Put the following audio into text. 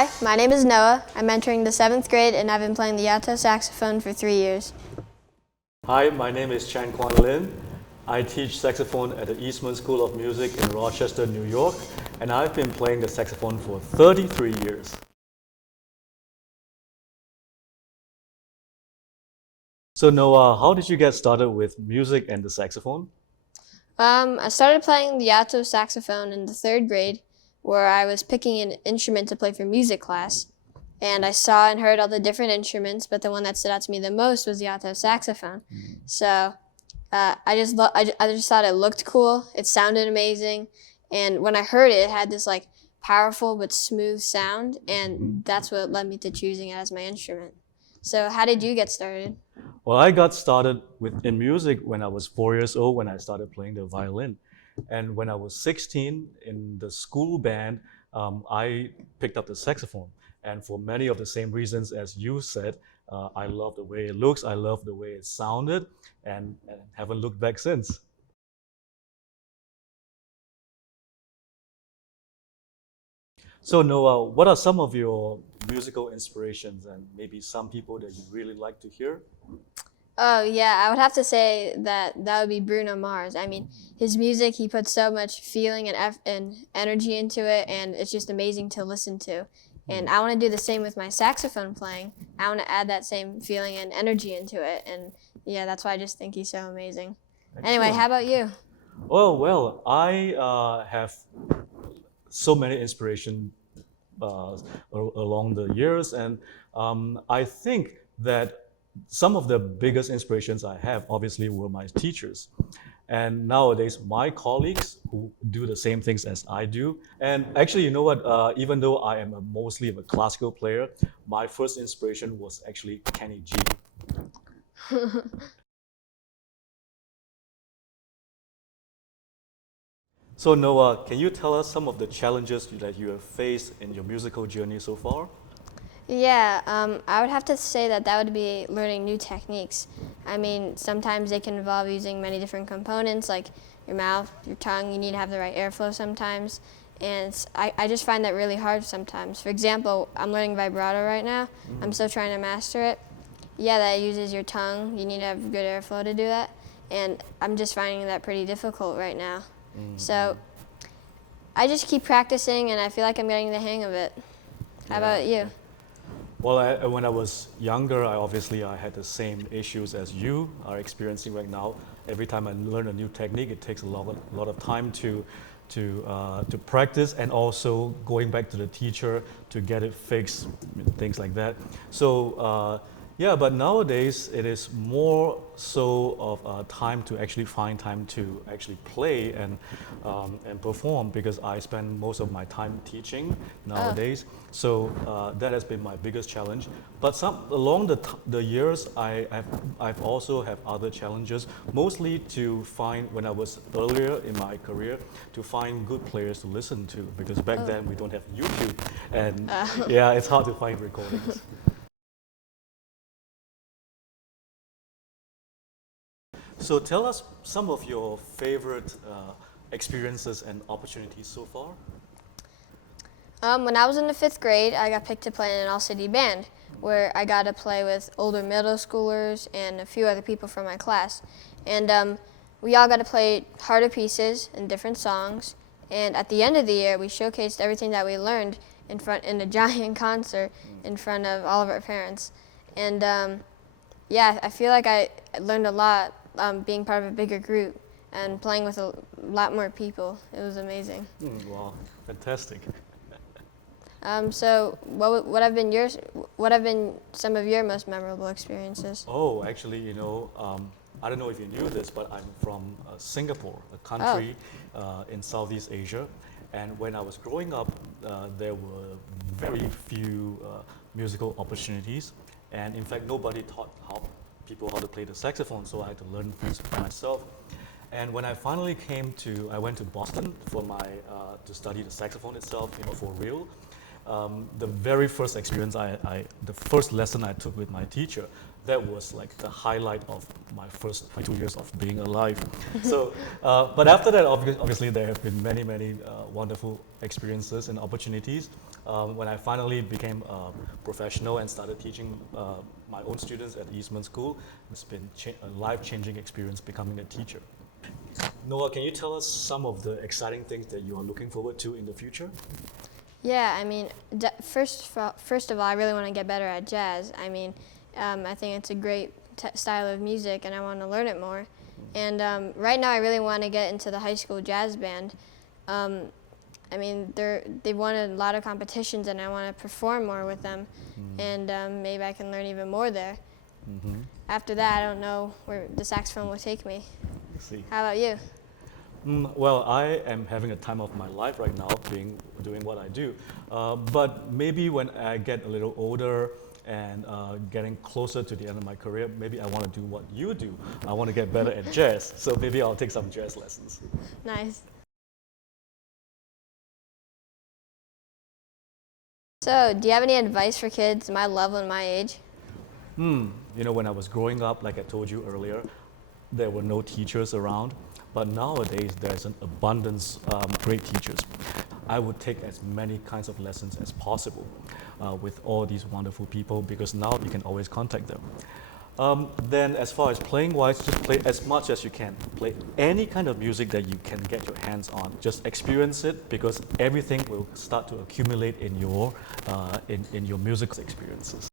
Hi, my name is Noah. I'm entering the 7th grade and I've been playing the alto saxophone for 3 years. Hi, my name is Chien-Kwan. I teach saxophone at the Eastman School of Music in Rochester, New York, and I've been playing the saxophone for 33 years. So Noah, how did you get started with music and the saxophone? I started playing the alto saxophone in the 3rd grade, where I was picking an instrument to play for music class. And I saw and heard all the different instruments, but the one that stood out to me the most was the alto saxophone. So I just thought it looked cool. It sounded amazing, and when I heard it, it had this like powerful but smooth sound, and that's what led me to choosing it as my instrument. So, how did you get started? Well, I got started in music when I was 4 years old when I started playing the violin. And when I was 16 in the school band, I picked up the saxophone. And for many of the same reasons as you said, I love the way it looks, I love the way it sounded, and haven't looked back since. So Noah, what are some of your musical inspirations and maybe some people that you really like to hear? Oh yeah, I would have to say that would be Bruno Mars. I mean, his music, he puts so much feeling and energy into it, and it's just amazing to listen to. And I want to do the same with my saxophone playing. I want to add that same feeling and energy into it, and yeah, that's why I just think he's so amazing. Anyway, Excellent. how about you? Oh, well, I have so many inspiration along the years, and I think that some of the biggest inspirations I have obviously were my teachers. And nowadays, my colleagues who do the same things as I do. And actually, you know what? Even though I am mostly a classical player, my first inspiration was actually Kenny G. So Noah, can you tell us some of the challenges that you have faced in your musical journey so far? Yeah, I would have to say that would be learning new techniques. I mean, sometimes they can involve using many different components like your mouth, your tongue. You need to have the right airflow sometimes. And I just find that really hard sometimes. For example, I'm learning vibrato right now. I'm still trying to master it. Yeah, that uses your tongue. You need to have good airflow to do that. And I'm just finding that pretty difficult right now. So I just keep practicing and I feel like I'm getting the hang of it. How about you? Well, when I was younger, I had the same issues as you are experiencing right now. Every time I learn a new technique, it takes a lot of time to practice, and also going back to the teacher to get it fixed, things like that. So yeah, but nowadays it is more so of time to actually find time to actually play and perform, because I spend most of my time teaching nowadays. So that has been my biggest challenge. But along the years, I've also have other challenges, mostly to find, when I was earlier in my career, to find good players to listen to, because back then we don't have YouTube, and yeah, it's hard to find recordings. So tell us some of your favorite experiences and opportunities so far. When I was in the 5th grade, I got picked to play in an all-city band, where I got to play with older middle schoolers and a few other people from my class. And we all got to play harder pieces and different songs. And at the end of the year, we showcased everything that we learned in a giant concert in front of all of our parents. And yeah, I feel like I learned a lot being part of a bigger group and playing with a lot more people. It was amazing. Wow, fantastic. So what have been some of your most memorable experiences? Oh, actually, I don't know if you knew this, but I'm from Singapore, a Oh, country in Southeast Asia. And when I was growing up, there were very few musical opportunities. And in fact, nobody taught people how to play the saxophone, so I had to learn things by myself. And when I went to Boston for to study the saxophone itself, for real. The very first experience, the first lesson I took with my teacher, that was like the highlight of my first 2 years of being alive. So, but after that, obviously, there have been many, many wonderful experiences and opportunities. When I finally became a professional and started teaching my own students at Eastman School, it's been a life-changing experience becoming a teacher. Noah, can you tell us some of the exciting things that you are looking forward to in the future? Yeah, I mean, first of all, I really want to get better at jazz. I mean, I think it's a great style of music, and I want to learn it more. And right now, I really want to get into the high school jazz band. I mean, they won a lot of competitions, and I want to perform more with them. And maybe I can learn even more there. After that, I don't know where the saxophone will take me. I see. How about you? Well, I am having a time of my life right now doing what I do. But maybe when I get a little older and getting closer to the end of my career, maybe I want to do what you do. I want to get better at jazz. So maybe I'll take some jazz lessons. Nice. So, do you have any advice for kids my level and my age? You know, when I was growing up, like I told you earlier, there were no teachers around. But nowadays, there's an abundance of great teachers. I would take as many kinds of lessons as possible with all these wonderful people because now you can always contact them. Then as far as playing wise, just play as much as you can. Play any kind of music that you can get your hands on. Just experience it because everything will start to accumulate in your music experiences.